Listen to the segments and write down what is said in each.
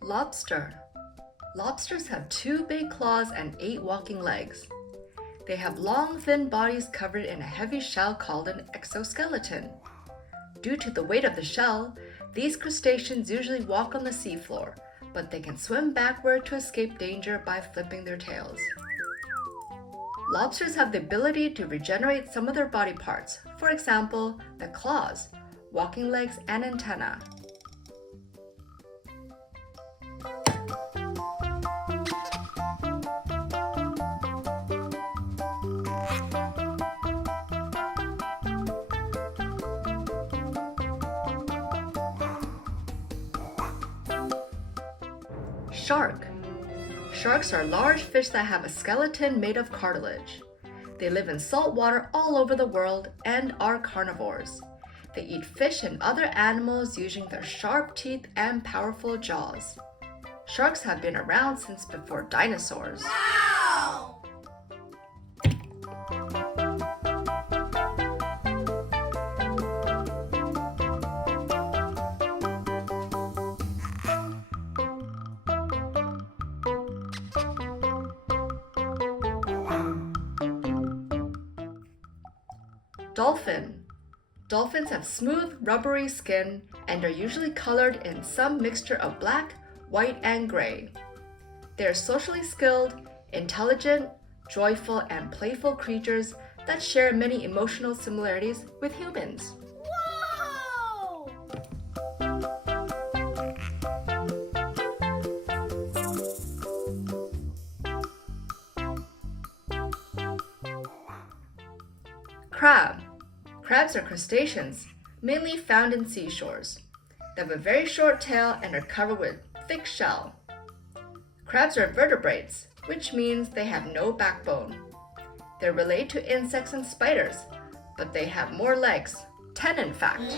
Lobster. Lobsters have 2 big claws and 8 walking legs. They have long, thin bodies covered in a heavy shell called an exoskeleton. Due to the weight of the shell, these crustaceans usually walk on the seafloor, but they can swim backward to escape danger by flipping their tails. Lobsters have the ability to regenerate some of their body parts, for example, the claws, walking legs, and antennae. Shark. Sharks are large fish that have a skeleton made of cartilage. They live in salt water all over the world and are carnivores. They eat fish and other animals using their sharp teeth and powerful jaws. Sharks have been around since before dinosaurs. Wow! Dolphin. Dolphins have smooth, rubbery skin and are usually colored in some mixture of black, white, and gray. They are socially skilled, intelligent, joyful, and playful creatures that share many emotional similarities with humans. Whoa! Crab. Crabs are crustaceans, mainly found in seashores. They have a very short tail and are covered with thick shell. Crabs are vertebrates, which means they have no backbone. They're related to insects and spiders, but they have more legs, 10 in fact.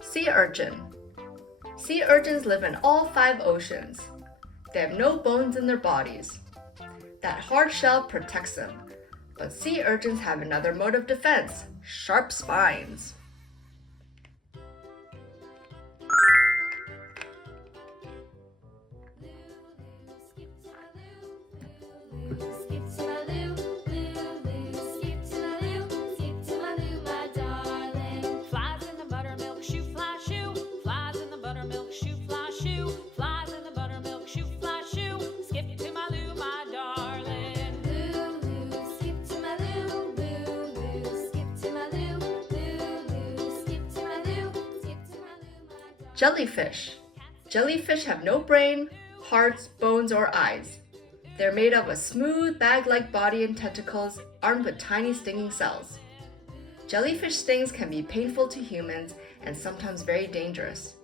Sea urchin. Sea urchins live in all 5 oceans. They have no bones in their bodies. That hard shell protects them, but sea urchins have another mode of defense, sharp spines. Jellyfish. Jellyfish have no brain, hearts, bones, or eyes. They're made of a smooth, bag-like body and tentacles armed with tiny stinging cells. Jellyfish stings can be painful to humans and sometimes very dangerous.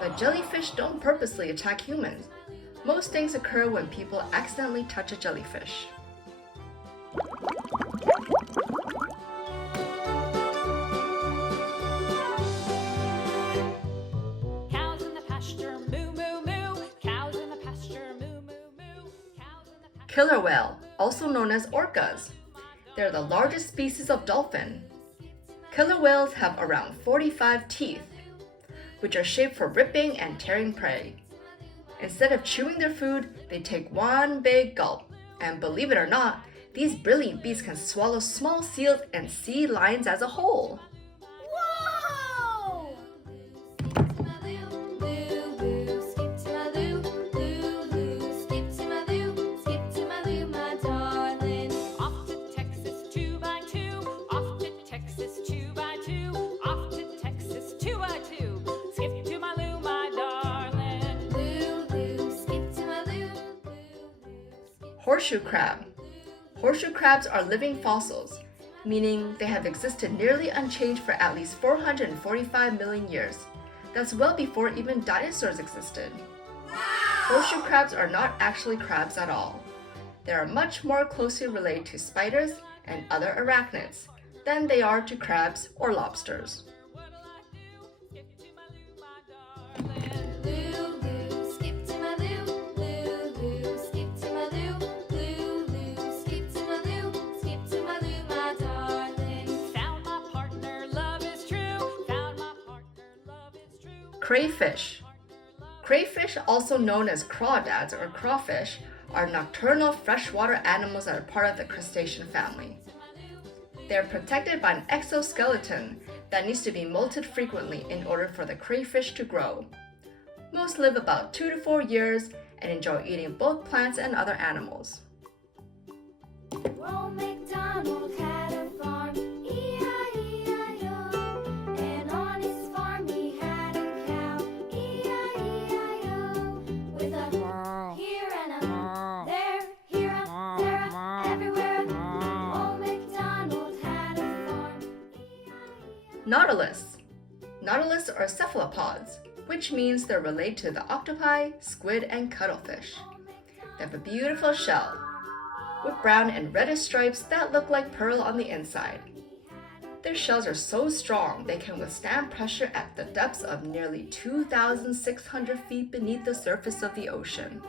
But jellyfish don't purposely attack humans. Most stings occur when people accidentally touch a jellyfish. Killer whale, also known as orcas. They're the largest species of dolphin. Killer whales have around 45 teeth, which are shaped for ripping and tearing prey. Instead of chewing their food, they take one big gulp. And believe it or not, these brilliant beasts can swallow small seals and sea lions as a whole. Whoa! Horseshoe crab. Horseshoe crabs are living fossils, meaning they have existed nearly unchanged for at least 445 million years. That's well before even dinosaurs existed. Horseshoe crabs are not actually crabs at all. They are much more closely related to spiders and other arachnids than they are to crabs or lobsters. Crayfish. Crayfish, also known as crawdads or crawfish, are nocturnal freshwater animals that are part of the crustacean family. They are protected by an exoskeleton that needs to be molted frequently in order for the crayfish to grow. Most live about 2 to 4 years and enjoy eating both plants and other animals. Old MacDonald had a farm, E-I-E-I-O. And on his farm he had a cow, E-I-E-I-O. With a here and a there, here a there, a everywhere. Old MacDonald had a farm, E-I-E-I-O. Nautilus. Nautilus are cephalopods, which means they're related to the octopi, squid, and cuttlefish. They have a beautiful shell with brown and reddish stripes that look like pearl on the inside. Their shells are so strong they can withstand pressure at the depths of nearly 2,600 feet beneath the surface of the ocean.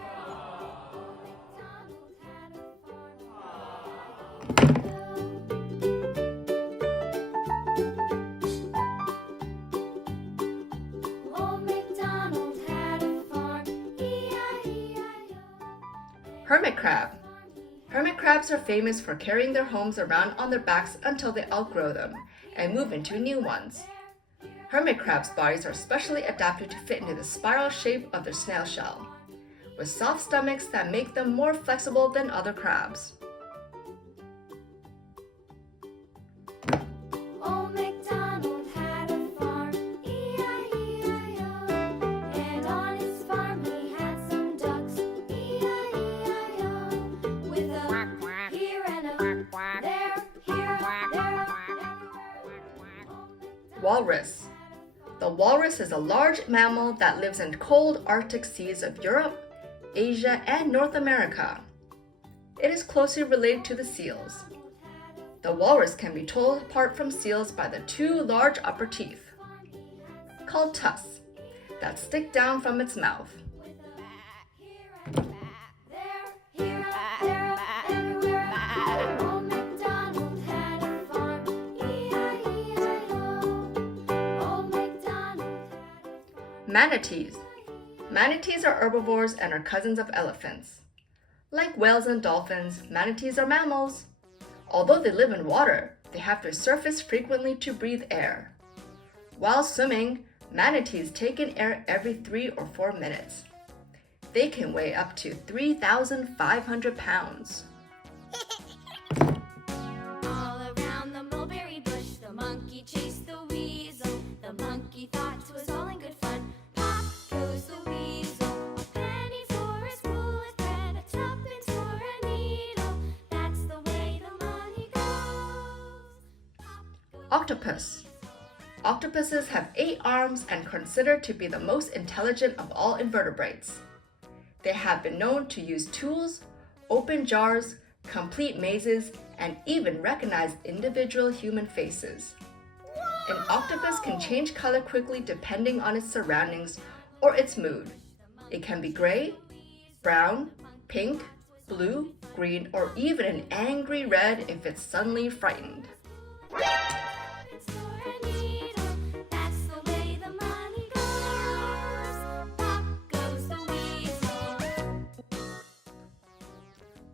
Old MacDonald had a farm, E-I-E-I-O. Hermit crab. Hermit crabs are famous for carrying their homes around on their backs until they outgrow them and move into new ones. Hermit crabs' bodies are specially adapted to fit into the spiral shape of their snail shell, with soft stomachs that make them more flexible than other crabs. Old MacDonald had a farm, E-I-E-I-O. And on his farm he had some ducks, E-I-E-I-O. With a here and a there, here a there, everywhere. Walrus. The walrus is a large mammal that lives in cold Arctic seas of Europe, Asia, and North America. It is closely related to the seals. The walrus can be told apart from seals by the 2 large upper teeth, called tusks, that stick down from its mouth. There, here a there, everywhere. Old MacDonald had a farm, E-I-E-I-O. Old MacDonald had a farm. Manatees. Manatees are herbivores and are cousins of elephants. Like whales and dolphins, manatees are mammals. Although they live in water, they have to surface frequently to breathe air. While swimming, manatees take in air every 3 or 4 minutes. They can weigh up to 3,500 pounds. All around the mulberry bush, the monkey chased the weasel. The monkey thought 'twas all in good fun. Pop goes the weasel. A penny for his wool with thread, a tuppence for a needle. That's the way the money goes. Pop goes Octopus. Octopuses have 8 arms and considered to be the most intelligent of all invertebrates. They have been known to use tools, open jars, complete mazes, and even recognize individual human faces. An octopus can change color quickly depending on its surroundings or its mood. It can be gray, brown, pink, blue, green, or even an angry red if it's suddenly frightened. tuppence for a needle. That's the way the money goes. Pop goes the weasel.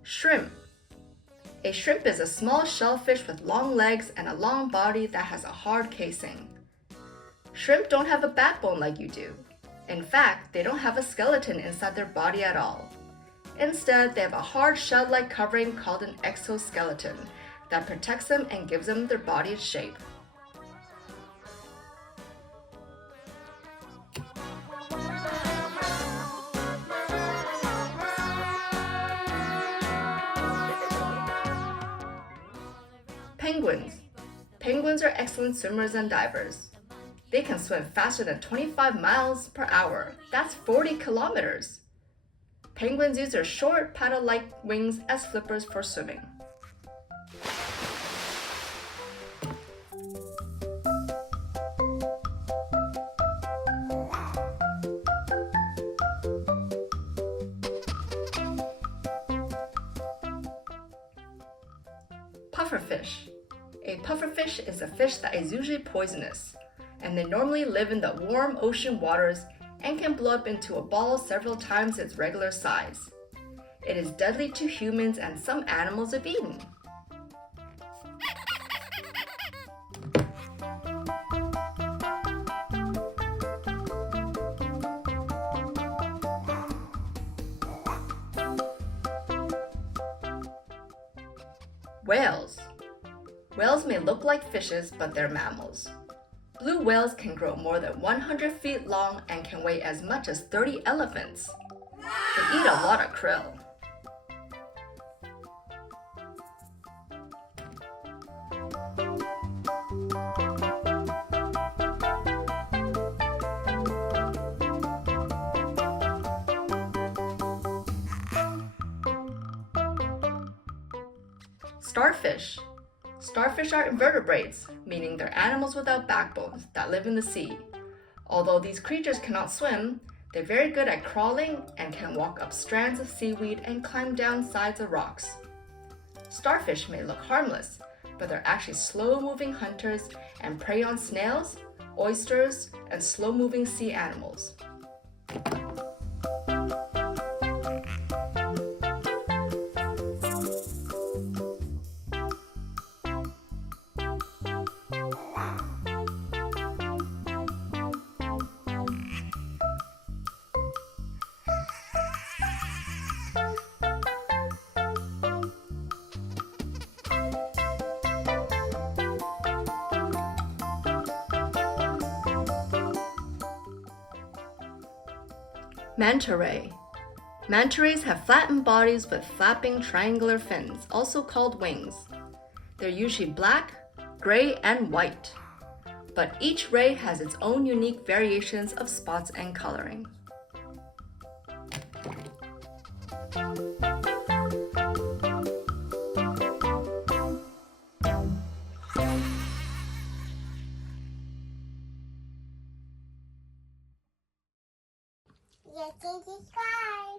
Shrimp. A shrimp is a small shellfish with long legs and a long body that has a hard casing. Shrimp don't have a backbone like you do. In fact, they don't have a skeleton inside their body at all. Instead, they have a hard shell-like covering called an exoskeleton that protects them and gives them their body's shape. Penguins. Penguins are excellent swimmers and divers. They can swim faster than 25 miles per hour. That's 40 kilometers. Penguins use their short, paddle-like wings as flippers for swimming. Pufferfish. A pufferfish is a fish that is usually poisonous, and they normally live in the warm ocean waters and can blow up into a ball several times its regular size. It is deadly to humans and some animals if eaten. Whales. Whales may look like fishes, but they're mammals. Blue whales can grow more than 100 feet long and can weigh as much as 30 elephants. They eat a lot of krill. Starfish. Starfish are invertebrates, meaning they're animals without backbones that live in the sea. Although these creatures cannot swim, they're very good at crawling and can walk up strands of seaweed and climb down sides of rocks. Starfish may look harmless, but they're actually slow-moving hunters and prey on snails, oysters, and slow-moving sea animals. Manta ray. Manta rays have flattened bodies with flapping triangular fins, also called wings. They're usually black, gray, and white, but each ray has its own unique variations of spots and coloring. Yes, and subscribe.